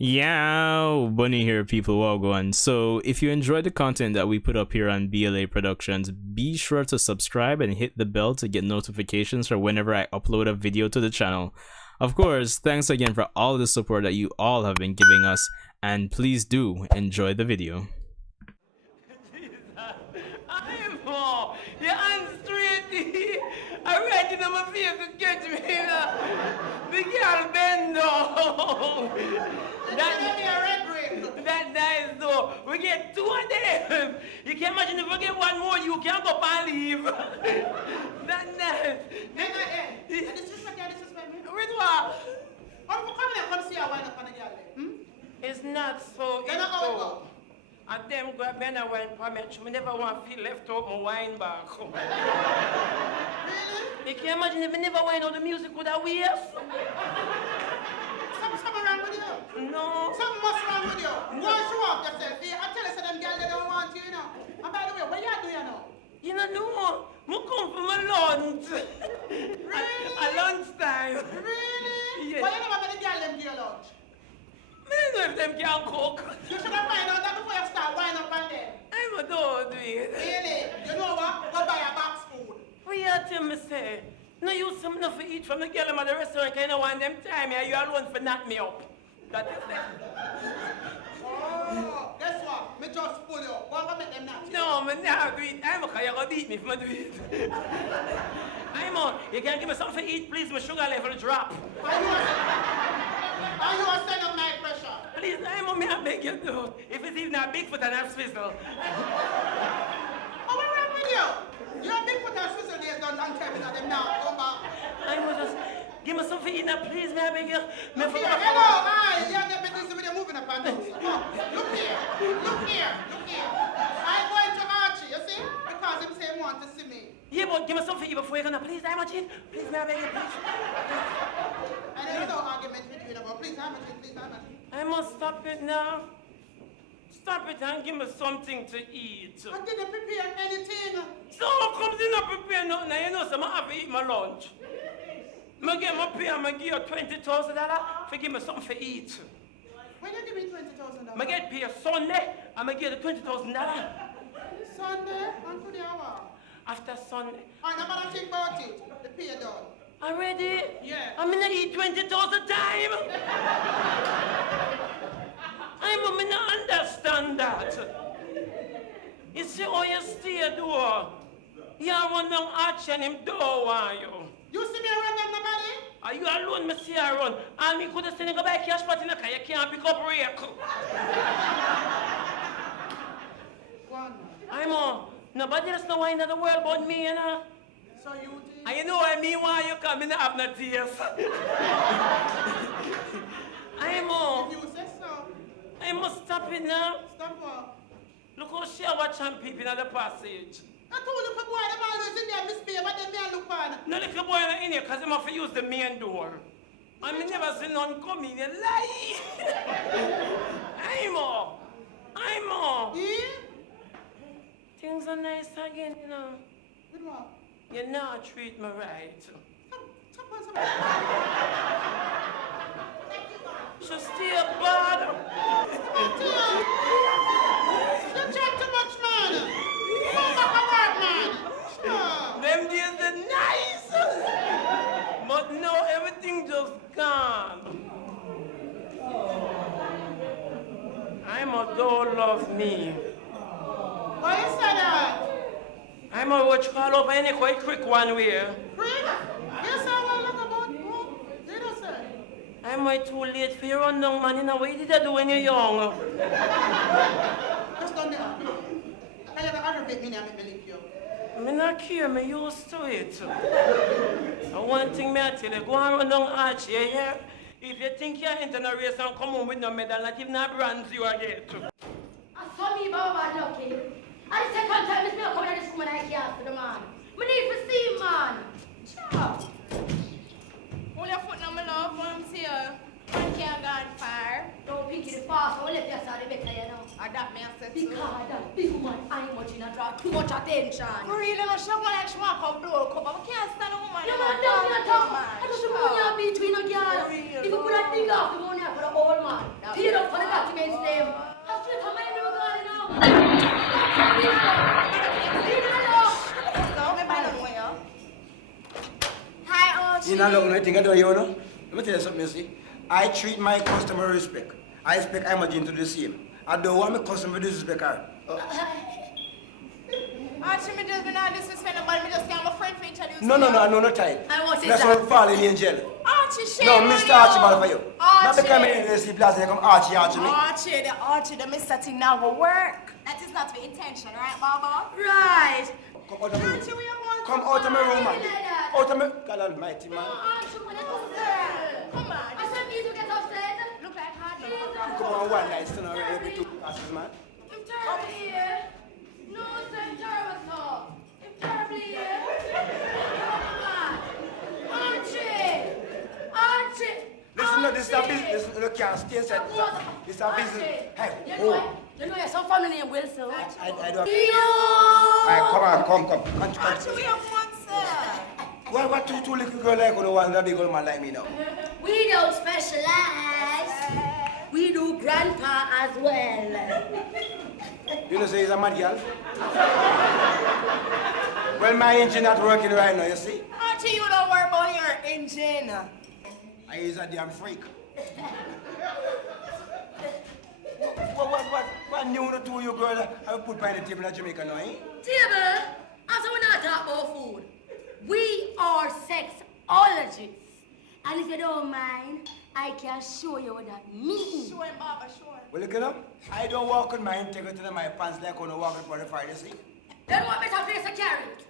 Yeah, Bunny here, people. Well going. So, if you enjoyed the content that we put up here on BLA Productions, be sure to subscribe and hit the bell to get notifications for whenever I upload a video to the channel. Of course, thanks again for all the support that you all have been giving us, and please do enjoy the video. I'm more. Your hands straight. I read it on my face to catch me. The girl bend down. That nice though. We get two of them. You can imagine if we get one more, you can't go and leave. That nice. This is me. With what? I'm coming and come see her wind up on the girl. It's not so. Then how it go? And them grab me and wine permit. Me never want to feel left out my wine back. Really? You can imagine if me never wine out the music with a waves. Something wrong with you? No. Something must wrong with you. Go and show off yourself. I tell you, so them girls they don't want you, you know. And by the way, what you do you know? You know, I come from a lunch. Really? A lunchtime. Really? Yes. Why you never let the girl them do your lunch? I don't know if them can cook. You should have find out that before you start winding up on them. I'm a don't do it. Really? You know what? Go buy a box food. What you tell me say? No use some enough to eat from the girl at the restaurant. I don't want them time here. You alone for knock me up. That is it. Oh, guess what? Me just pull you. Go and make them knock you. No, man, now do it. I'm okay. You're going to beat me if I do it. I'm on. You can give me something to eat, please. My sugar level drop. Are you a sign of my pressure? Please, I'm on me. I beg you do. If it's even a Bigfoot and a swizzle. Oh, what wrong with you? You're a big foot and swizzle days done long time ago. Them now. Come back. I must just give me something to eat now, please, may I beg you? Look here. Hello. Hi. You're not busy with you moving up and down. Come. Look here. Look here. Look here. I'm going to Archie, you see? Because him say he want to see me. Yeah, but give me something to eat before you're gonna please, I'm a cheat. Please, may I beg you, please? I know no argument between them, but please, I'm a treat, please, I'm a treat. I must stop it now. Stop it and give me something to eat. I didn't prepare anything. So how comes you not prepare nothing? Now you know, so I have to eat my lunch. I get my pay and I give you $20,000 for give me something to eat. When you give me $20,000? I get paid Sunday and I give you $20,000. Sunday, and to the hour. After Sunday. I never think about it. The pay done. Already? Yeah. I'm gonna eat 20,000 time. I'm gonna understand that. You see how you stay door. You run down Arch and him door, why you? You see me run down nobody? Are you alone, me see her run? And me could have seen you go buy cash pot in the car, you can't pick up rake. One. I'm on. Nobody else know why in the world but me, you know? So you think? And you know what I mean why you come in have no tears. I'm on. If you say so, I must stop it now. stop what? Look how she watching people in the passage. I told you, boy, them always in there misbehave, but them me look on. No little boy not in here because they have to use the main door. And me never see none come in here. Lie! I'm on. Yeah? Things are nice again, you know. With what? You not treat me right. Stop on She still bad. You chat too much, man. Come back and work, man. Sure. Them days are nice. But now everything just gone. I'm a don't love me. Why you say that? I'm a watch call over any quite quick one way. Quick? You say what look about who? Did you say? I'm way too late for you run down, man. You know what you did I do when you're young? Just done that. I never aggravate me now, make me lick you. I'm not care, me used to it. And one thing me I tell you, go and run down Archie, you hear? If you think you're entering a race and come home with no medal, not even a bronze you get. I saw me about lucky. I second time it's me coming at this woman I can't for the man. Me need to see him, man. Sure. Hold your foot on my love, when I'm see you. I can't go on fire. Don't pinky the fast, I'll let you start the better, you know. Adapt me and set Because that big woman, I much in a draw too much attention. Really, no, she want like she want to come blow a cup. I can't stand a woman. You man, don't you talk. I just want to between a girl. If you put a thing off, the money for the old man. You now look, I think I do you know. Let me tell you something, you see. I treat my customer with respect. I expect Imogen to do the same. I don't want my customer to disrespect her. Archie, me just not disrespect nobody. Me just say I'm a friend for introduce No, no time. I want to That's say all falling angel. Archie, shame No, on Mr. you. Archibald for you. Archie. Not because I'm in the sleep last night, come Archie me. Archie, the Mr. thing now will work. That is not the intention, right, Baba? Right. Come out of my room. Archie, we want Come out of my room, man. like that. Out of my... God almighty, man. Archie, what is Come on. I said me to get upset. Look like hard. Come on, one night, still not ready to passes, man. I'm terrible here. No, sir, I'm terrible, sir. I'm terribly here. Archie! Listen, no, this is a business. Listen, look, can't stay inside. This is a business. Hey, You know, you're some family name, Wilson. I don't... Yo! Alright, come. Archie, we have one, sir. What two little girl like gonna want a big old man like me now? We don't specialize. We do grandpa as well. You know, say he's a mad girl? Well, my engine not working right now, you see? Archie, you don't worry about your engine. I is a damn freak. What new to you, girl? I will put by the table in Jamaica now, eh? Table, after we not talk about food, we are sexologists. And if you don't mind, I can show you what that means. Show him, Baba, show him. Well, look at them. I don't walk with my integrity in my pants like when I walk with the fire, you see? Then what better place to carry it?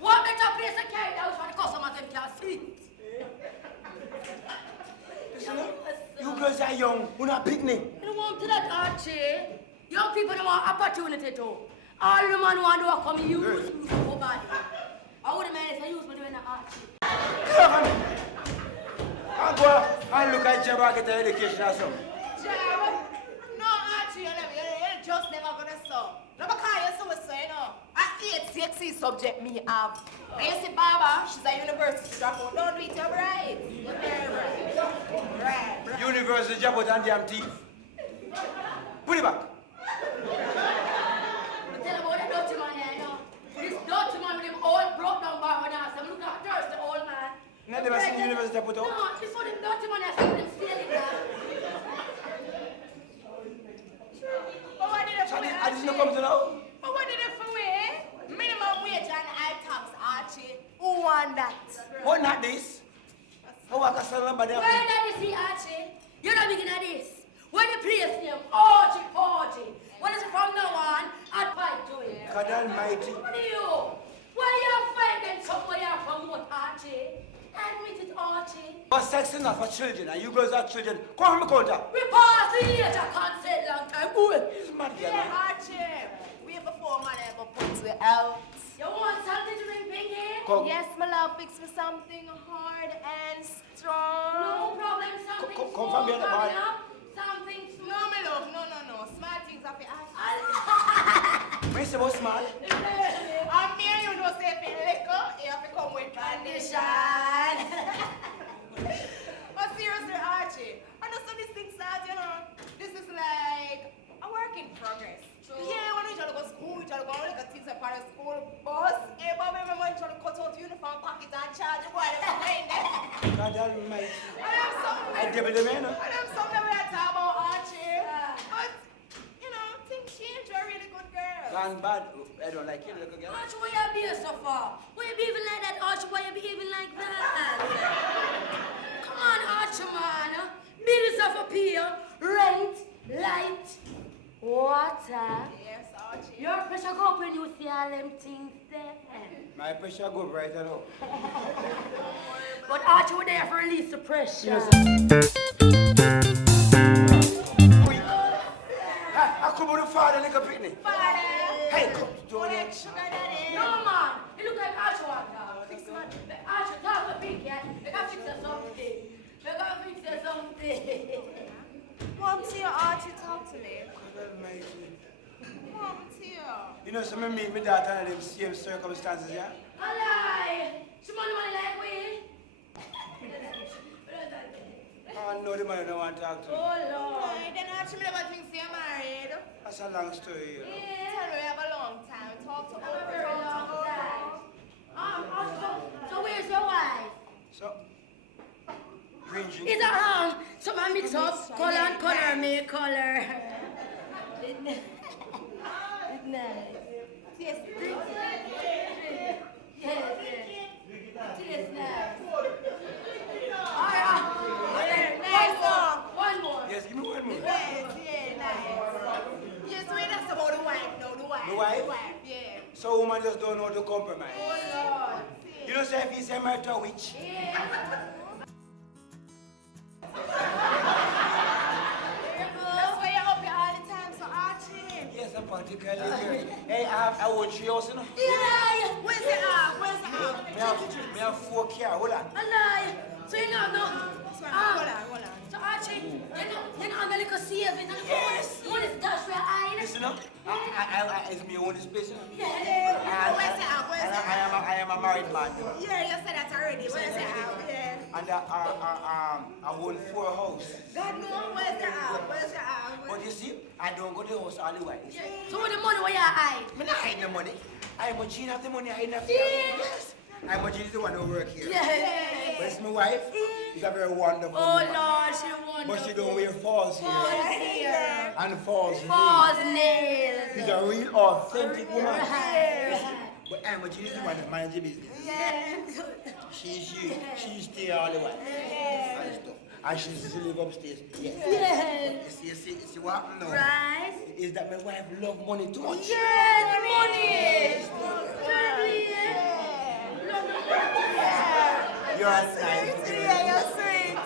What better place to carry it out for the customers them can see it? Listen, you girls are young. We're not picnic. You don't want to that, Archie. Young people don't want opportunity too. All the man want to come use for body. I wouldn't mind if I use me doing that, Archie. I'll go and look at Jabba get an education or something. Jab? No, Archie, you're just never gonna solve. No, because you're so you know. I hate sexy subject me have. And you see Baba, she's a university dropout. Don't do it, you're right. You're very right. Right. University Jabba and damn teeth. Put it back. But tell about that dirty man there, you know. This dirty man with him all broke down bar when I asked him, look at thirsty old man. Never seen University Jabba out? No, this one the dirty man that's him stealing that. But what did it for me, I didn't come to know. But what did it for me? Minimum wage and tax, Archie. Who want that? What not this? Oh, I can sell somebody Where else. that is he, Archie? You're not beginning at this. Where the place name? Archie. What is it from now on? I'd fight to it. God almighty. What are you? Why you fighting somewhere you're from what, Archie? Admit it, Archie. But sex is not for children, and you girls are children. Come from the counter. We pass the age, I can't say it long time. Ooh. It's mad, girl. Yeah, Archie. We before man ever puts you out. You want something to drink, Pinky? Come. Yes, my love, fix me something hard and strong. No problem, something Come small from the other coming bar. up. Something No, small. my love, no. Small things have to ask. When you say about small, And me and you know say if you liquor, you have to come with condition. But seriously, Archie, I know some of these things that, you know, this is like a work in progress. Yeah, when we try to go to school, we try to go on like a things like part of school bus. Hey, but remember when you try to cut out uniform pocket and charge the boy behind them. God almighty. I have some I devil the man. I have some that we are talking about Archie. But, you know, things change. You're a really good girl. Gone bad. I don't like you, little girl. Archie, why you being so far? Why you behaving like that, Archie? Why you behaving like that? Come on, Archie, man. Bills of appeal, rent, light, water. Yes, Archie. Your pressure go up when you see all them things there. My pressure go right now. But Archie, we're there for release the pressure. I come with the father like a picnic. Father. Hey, come. What like sugar daddy? No, man. You look like Archie water. Fix my Archie, talk to Pinky. They can fix us something. They can fix us something. Mom, to your Archie, talk to me. God almighty. Mom, to you. You know, some of me, my daughter in the same circumstances, yeah? A lie. She money like we. Oh, no, the man don't want to talk to me. Oh, Lord. Then Archie, me never think you're married. That's a long story, you know. Tell me we have a long time. Talk to I'm a very long time. So where's your wife? So, green drink. It's a so I mix up color and color, make color. It's nice. It's nice. Yes, drink. Yes. It's nice. One more. Yes, give me one more. Yes, yeah, nice. Yes, we that's about the wife, no, the wife. The wife? The wife, yeah. So woman just don't know to compromise. Oh, Lord. You know, say if he say married to a witch. That's why you're up here all the time, so Archie. Yes, I'm particularly here. Hey, I want 3 house, you know. Yeah. Where's the arm? Where's the arm? Me have 4 cars, hold on. Allah. So you know, no. Hold on. So Archie, you know, I'm a little saving. Yes. You want to dash for your eye? Listen up. It's me own space, you know. Yeah. Where's the arm? Where's the arm? I am a married man, you know. Yeah, you said that already. Where's the arm? Yeah. And I own 4 houses. God knows where's the arm? Where's the arm? But you see, I don't go to the house all the way. So with the money where you hide? I'm not hiding the money. I'm a gene of the money, I hide the Yes. I'm a gene is the one who work here. Yeah. But it's my wife. She's a very wonderful Oh woman. Lord, she wonderful. But she don't wear false here. Here. And false nails. False nails. She's a real authentic woman. Right. But I'm a gene is the one that manages the business. Yeah. She stay all the way. And stuff. And she still live upstairs. Yes. Yes. You see what happened now? Right. Is that my wife love money too much? Yes, money. Family. You're nice. Yeah, you're sweet.